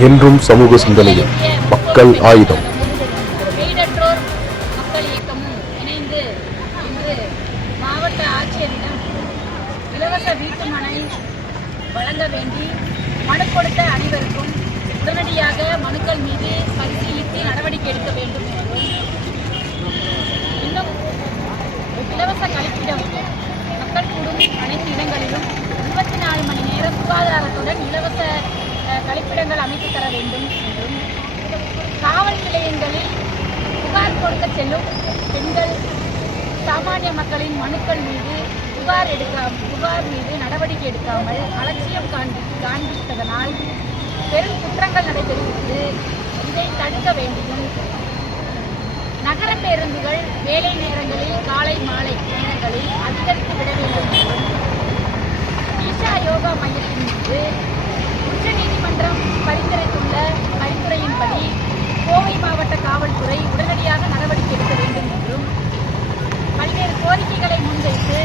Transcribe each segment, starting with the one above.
என்றும் சமூக சிந்தனையில் மக்கள் ஆயுதம். இயக்கமும் இணைந்து இன்று மாவட்ட ஆட்சியரிடம் இலவச வீட்டு மனை வழங்க வேண்டி மனு கொடுத்த அனைவருக்கும் உடனடியாக மனுக்கள் மீது பரிசீலித்து நடவடிக்கை எடுக்க வேண்டும் என்றும் இன்னும் இலவச கழிப்பிடம் மக்கள் கூடும் அனைத்து இடங்களிலும் அஹ், அமைத்து தர வேண்டும் என்றும் காவல் நிலையங்களில் புகார் கொடுக்க செல்லும் பெண்கள் சாமானிய மக்களின் மனுக்கள் மீது புகார் எடுக்க புகார் மீது நடவடிக்கை எடுக்காமல் அலட்சியம் காண்பி காண்பித்ததனால் பெரும் குற்றங்கள் நடைபெறுகிறது. இதை தடுக்க வேண்டியும் நகர பேருந்துகள் வேலை நேரங்களில் காலை மாலை நேரங்களில் அதிகரித்து விட வேண்டும் என்றும் ஈஷா யோகா மையத்தின் மீது உச்சநீதிமன்றம் பரிந்துரைத்துள்ள பரிந்துரையின்படி கோவை மாவட்ட காவல்துறை உடனடியாக நடவடிக்கை எடுக்க வேண்டும் என்றும் பல்வேறு கோரிக்கைகளை முன்வைத்து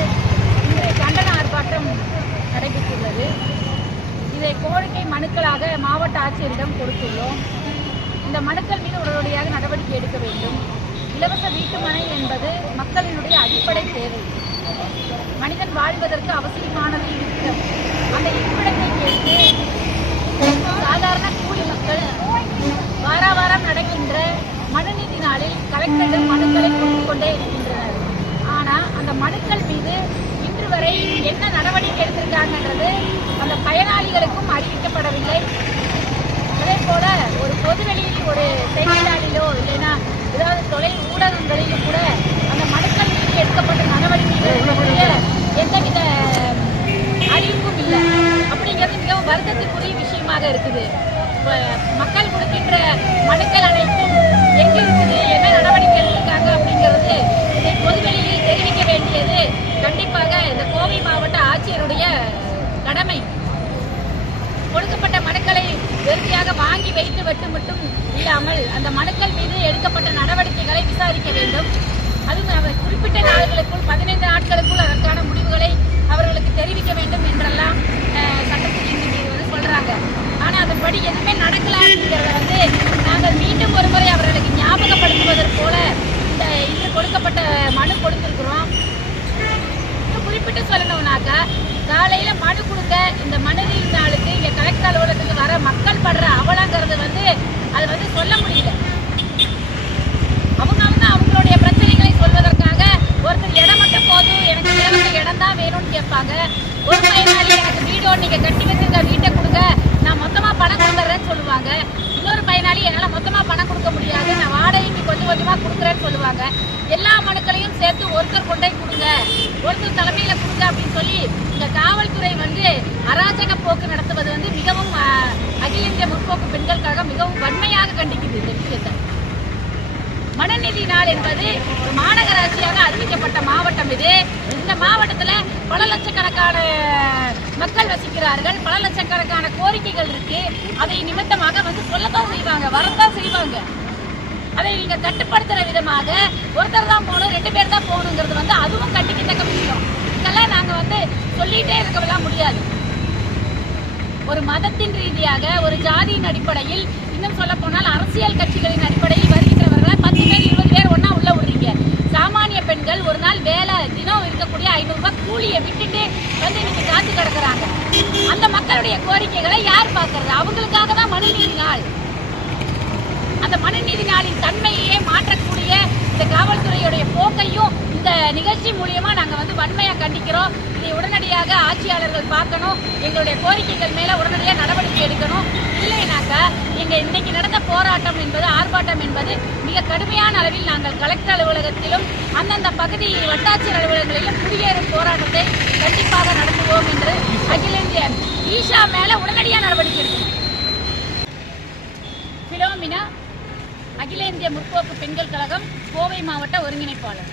இன்றைய கண்டன ஆர்ப்பாட்டம் நடைபெற்றுள்ளது இதை கோரிக்கை மனுக்களாக மாவட்ட ஆட்சியரிடம் கொடுத்துள்ளோம். இந்த மனுக்கள் மீது உடனடியாக நடவடிக்கை எடுக்க வேண்டும். இலவச வீட்டுமனை என்பது மக்களினுடைய அடிப்படை தேவை. மனிதன் வாழ்வதற்கு அவசியமானது இருக்கிறது. அந்த இருப்பிடத்தை கேட்டு சாதாரண கூலி மக்கள் வார வாரம் நடக்கின்ற மனுநீதி நாளில் கலெக்டரிடம் மனுக்களை கொடுத்து கொண்டே இருக்கின்றனர் ஆனா அந்த மனுக்கள் மீது இன்று வரை என்ன நடவடிக்கை எடுத்திருக்காங்கன்றது அந்த பயனாளிகளுக்கும் அறிவிக்கப்படவில்லை. அதே போல ஒரு பொதுவெளியில் ஒரு செய்தித்தாளிலோ இல்லைன்னா ஏதாவது தொலை ஊடகங்களிலும் கூட அந்த மனுக்கள் மீது எடுக்கப்பட்ட நடவடிக்கைகள் எந்தவித அறிவிப்பும் இல்லை. அப்படிங்கிறது மிகவும் வருத்தத்துக்குரிய விஷயமாக இருக்குது. மக்கள் கொடுக்கின்ற மனுக்கள் அனை எங்க இருக்குது என்ன நடவடிக்கை எடுத்திருக்காங்க அப்படிங்கிறது இதை பொதுவெளியில் தெரிவிக்க வேண்டியது கண்டிப்பாக இந்த கோவை மாவட்ட ஆட்சியருடைய கடமை கொடுக்கப்பட்ட மனுக்களை வெறுதியாக வாங்கி வைத்துவிட்டு மட்டும் இல்லாமல் அந்த மனுக்கள் மீது எடுக்கப்பட்ட நடவடிக்கைகளை விசாரிக்க வேண்டும். அதுவும் அவர் குறிப்பிட்ட நாடுகளுக்குள் பதினைந்து நாட்களுக்குள் அதற்கான முடிவுகளை அவர்களுக்கு தெரிவிக்க வேண்டும் என்றெல்லாம் அஹ், சட்டத்தில் வந்து சொல்றாங்க. ஆனா அதன்படி எதுவுமே நடக்கல அப்படிங்கிறத வந்து நாங்கள் மீண்டும் ஒரு முறை அவர்களுக்கு ஞாபகப்படுத்துவதற்கு போல இந்த இன்று கொடுக்கப்பட்ட மனு கொடுத்திருக்கிறோம். குறிப்பிட்டு சொல்லணும்னாக்கா காலையில மனு கொடுக்க இந்த மனு நாளுக்கு இங்க கலெக்டர் அலுவலகத்துக்கு வர மக்கள் படுற அவலங்கிறது வந்து அது வந்து சொல்ல முடியல அவங்க அவங்க அவங்களுடைய பிரச்சனைகளை சொல்வதற்காக ஒருத்தர் இடம் மட்டும் போதும் எனக்கு தேவையான இடம் தான் வேணும்னு ஒரு பயனாளி எனக்கு வீடோ நீங்க கட்டி வச்சிருக்க வீட்டை கொடுங்க. நான் மொத்தமா பணம் கொடுத்துறேன்னு சொல்லுவாங்க. இன்னொரு பயனாளி என்னால மொத்தமா பணம் கொடுக்க முடியாது. நான் வாடகைக்கு கொஞ்சம் கொஞ்சமா கொடுக்குறேன்னு சொல்லுவாங்க. எல்லா மனுக்களையும் சேர்த்து ஒருத்தர் கொண்டே கொடுங்க. ஒருத்தர் தலைமையில கொடுங்க அப்படின்னு சொல்லி இந்த காவல்துறை வந்து அராஜக போக்கு நடத்துவது வந்து மிகவும் அகில இந்திய முற்போக்கு பெண்களுக்காக மிகவும் வன்மையாக கண்டிக்குது இந்த விஷயத்தை. மனுநீதி நாள் என்பது மாநகராட்சியாக அறிவிக்கப்பட்ட மாவட்டம் இது. இந்த மாவட்டத்துல பல லட்சக்கணக்கான மக்கள் வசிக்கிறார்கள். பல லட்சக்கணக்கான கோரிக்கைகள் இருக்கு. அதை நிமித்தமாக வந்து சொல்லத்தான் செய்வாங்க வரத்தான் செய்வாங்க. அதை நீங்க கட்டுப்படுத்துற விதமாக ஒருத்தர் தான் போகணும் ரெண்டு பேர் தான் போகணுங்கிறது வந்து அதுவும் கண்டிக்கத்தக்க விஷயம். இதெல்லாம் நாங்க வந்து சொல்லிட்டே இருக்கவெல்லாம் முடியாது. ஒரு மதத்தின் ரீதியாக ஒரு ஜாதியின் அடிப்படையில் இன்னும் சொல்ல போனால் அரசியல் கட்சிகளின் அடிப்படையில் வருகின்றவர்களை பத்து பேர் இருபது பேர் ஒண்ணா உள்ள விடுறீங்க சாமானிய பெண்கள் ஒரு நாள் வேலை தினம் இருக்கக்கூடிய ஐநூறு ரூபாய் கூலியை விட்டுட்டு வந்து இன்னைக்கு காத்து கிடக்குறாங்க. அந்த மக்களுடைய கோரிக்கைகளை யார் பார்க்கறது? அவங்களுக்காக தான் மனுநீதி நாள். அந்த மனுநீதி நாளின் தன்மையே மாற்றக்கூடிய இந்த காவல்துறையுடைய போக்கையும் இந்த நிகழ்ச்சி மூலியமா நாங்க வந்து வன்மையா கண்டிக்கிறோம். இதை உடனடியாக ஆட்சியாளர்கள் பார்க்கணும். எங்களுடைய கோரிக்கைகள் மேல உடனடியாக நடவடிக்கை எடுக்கணும். இல்லைனாக்கா எங்க இன்னைக்கு நடந்த போராட்டம் என்பது ஆர்ப்பாட்டம் என்பது மிக கடுமையான அளவில் நாங்கள் கலெக்டர் அலுவலகத்திலும் அந்தந்த பகுதி வட்டாட்சியர் அலுவலகங்களிலும் ஈஷா மேல உடனடியாக நடவடிக்கை எடுக்கணும். பிலோமினா அகில இந்திய முற்போக்கு பெண்கள் கழகம் கோவை மாவட்ட ஒருங்கிணைப்பாளர்.